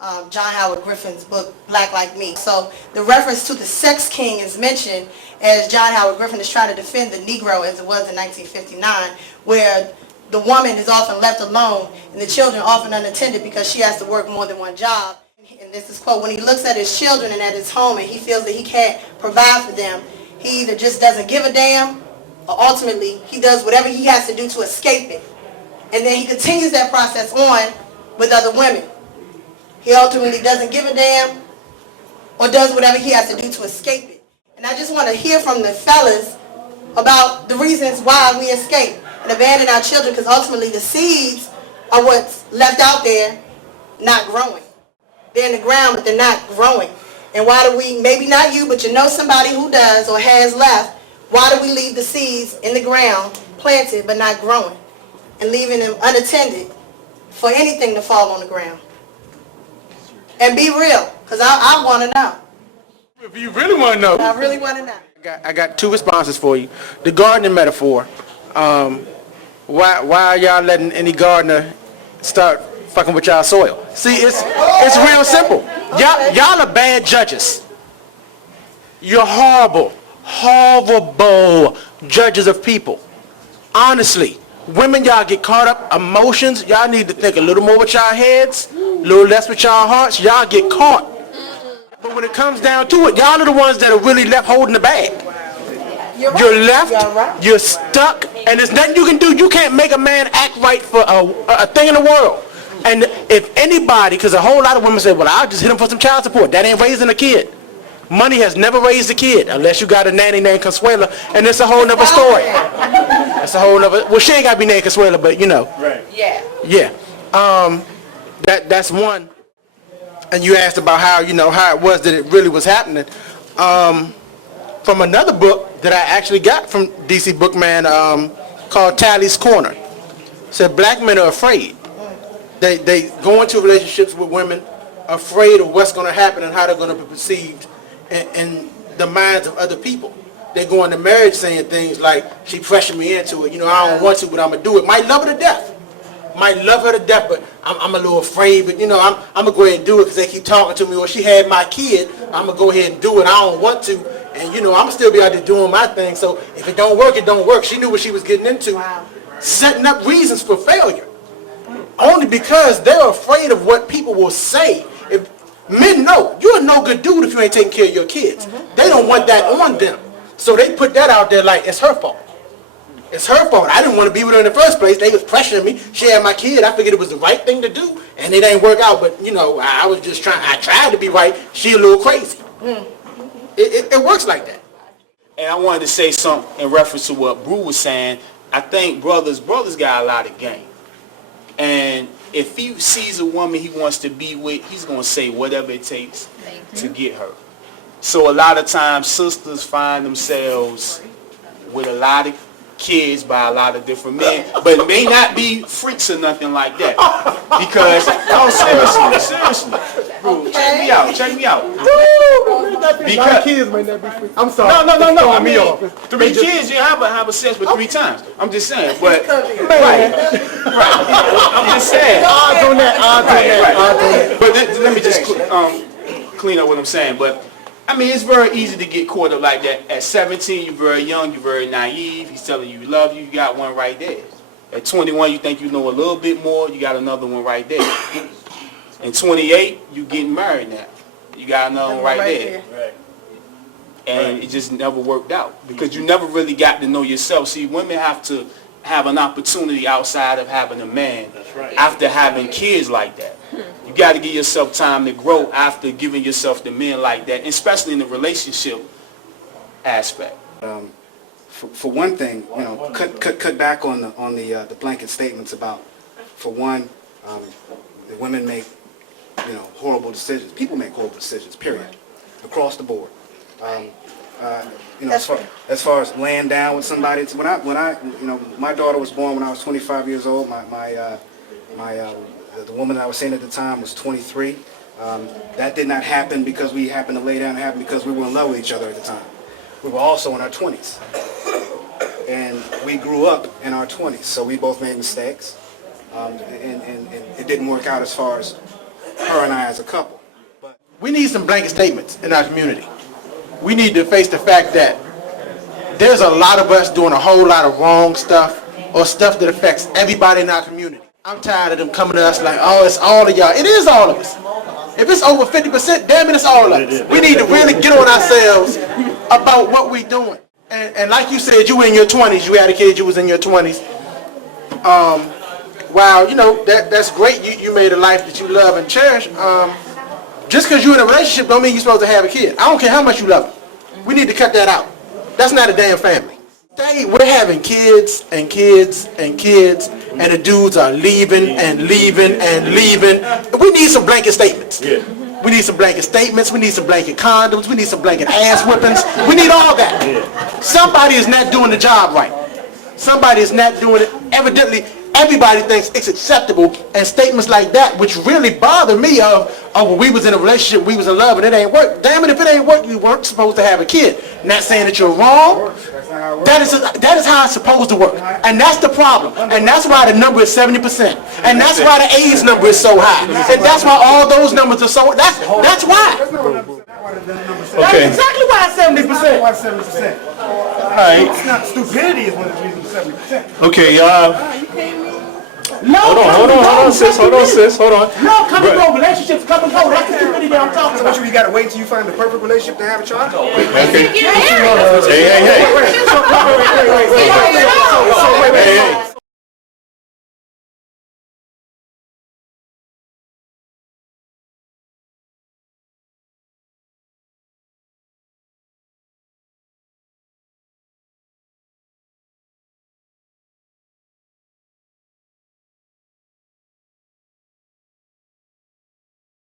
John Howard Griffin's book, Black Like Me. So the reference to the sex king is mentioned as John Howard Griffin is trying to defend the Negro as it was in 1959, where the woman is often left alone and the children often unattended because she has to work more than one job. And this is quote, when he looks at his children and at his home and he feels that he can't provide for them, he either just doesn't give a damn or ultimately he does whatever he has to do to escape it. And then he continues that process on with other women. He ultimately doesn't give a damn or does whatever he has to do to escape it. And I just want to hear from the fellas about the reasons why we escape and abandon our children, because ultimately the seeds are what's left out there not growing. They're in the ground, but they're not growing. And why do we, maybe not you, but you know somebody who does or has left, why do we leave the seeds in the ground, planted but not growing, and leaving them unattended for anything to fall on the ground? And be real, because I want to know. If you really want to know. I really want to know. I got two responses for you. The gardening metaphor. Why are y'all letting any gardener start fucking with y'all soil? See, it's real simple. Y'all are bad judges. You're horrible judges of people. Honestly, women, y'all get caught up emotions. Y'all need to think a little more with y'all heads, a little less with y'all hearts. Y'all get caught. But when it comes down to it, y'all are the ones that are really left holding the bag. You're left, you're stuck, and there's nothing you can do. You can't make a man act right for a thing in the world. And if anybody, because a whole lot of women say, well, I'll just hit him for some child support. That ain't raising a kid. Money has never raised a kid unless you got a nanny named Consuela, and it's a whole nother story. That's a whole nother, well, she ain't got to be named Consuela, but you know. Right. Yeah. Yeah. That's one. And you asked about how, how it was that it really was happening. From another book that I actually got from DC Bookman called Tally's Corner. It said black men are afraid. They go into relationships with women afraid of what's going to happen and how they're going to be perceived in the minds of other people. They go into marriage saying things like, she pressured me into it, I don't want to, but I'm going to do it. Might love her to death. Might love her to death, but I'm a little afraid, but I'm going to go ahead and do it because they keep talking to me, or she had my kid, I'm going to go ahead and do it. I don't want to, and I'm going to still be out there doing my thing, so if it don't work, it don't work. She knew what she was getting into. Wow. Setting up reasons for failure. Only because they're afraid of what people will say. If men know, you're a no good dude if you ain't taking care of your kids. They don't want that on them. So they put that out there like it's her fault. It's her fault. I didn't want to be with her in the first place. They was pressuring me. She had my kid. I figured it was the right thing to do, and it ain't work out. But I was just trying. I tried to be right. She a little crazy. It works like that. And I wanted to say something in reference to what Brew was saying. I think brothers got a lot of game. And if he sees a woman he wants to be with, he's going to say whatever it takes to get her. So a lot of times sisters find themselves with a lot of kids by a lot of different men, but may not be freaks or nothing like that. Because, no, seriously. Bro, check me out. Because kids may not be free. I'm sorry. No. I mean, 3 kids, you have a sex with 3 times. I'm just saying, but right. I'm just saying. Odds on that. But let me just clean up what I'm saying. But I mean, it's very easy to get caught up like that. At 17, you're very young, you're very naive. He's telling you he loves you. You got one right there. At 21, you think you know a little bit more. You got another one right there. At 28, you getting married now. You got another one right there. Right. And it just never worked out because you never really got to know yourself. See, women have to have an opportunity outside of having a man. That's right. After having kids like that. You got to give yourself time to grow after giving yourself to men like that, especially in the relationship aspect. For one thing, cut back on the blanket statements about, for one, the women make horrible decisions. People make horrible decisions. Period, across the board. As far as laying down with somebody, when I my daughter was born when I was 25 years old. The woman that I was seeing at the time was 23. That did not happen because we happened to lay down. It happened because we were in love with each other at the time. We were also in our 20s. And we grew up in our 20s, so we both made mistakes. And it didn't work out as far as her and I as a couple. But We need some blanket statements in our community. We need to face the fact that there's a lot of us doing a whole lot of wrong stuff or stuff that affects everybody in our community. I'm tired of them coming to us like, oh, it's all of y'all. It is all of us. If it's over 50%, damn it, it's all of us. We need to really get on ourselves about what we're doing. And like you said, you were in your 20s. You had a kid, you was in your 20s. Wow, you know, that's great. You made a life that you love and cherish. Just because you're in a relationship don't mean you're supposed to have a kid. I don't care how much you love them. We need to cut that out. That's not a damn family. We're having kids and kids and kids, and the dudes are leaving and leaving and leaving. We need some blanket statements. Yeah. We need some blanket statements. We need some blanket condoms. We need some blanket ass whippings. We need all that. Yeah. Somebody is not doing the job right. Somebody is not doing it. Evidently, everybody thinks it's acceptable, and statements like that, which really bother me of, oh, well, we was in a relationship, we was in love, and it ain't work. Damn it, if it ain't work, you weren't supposed to have a kid. Not saying that you're wrong. That is how it's supposed to work. And that's the problem. And that's why the number is 70%. And that's why the AIDS number is so high. And that's why all those numbers are so, that's why. That's exactly why it's 70%. that's why 70%. All right. It's not stupidity is what it's reason for 70%. Okay, No, hold on, sis, hold on. No, come and go. Relationships come and go. That's the stupidity that I'm talking So about. you gotta wait till you find the perfect relationship to have a child? Okay. Hey.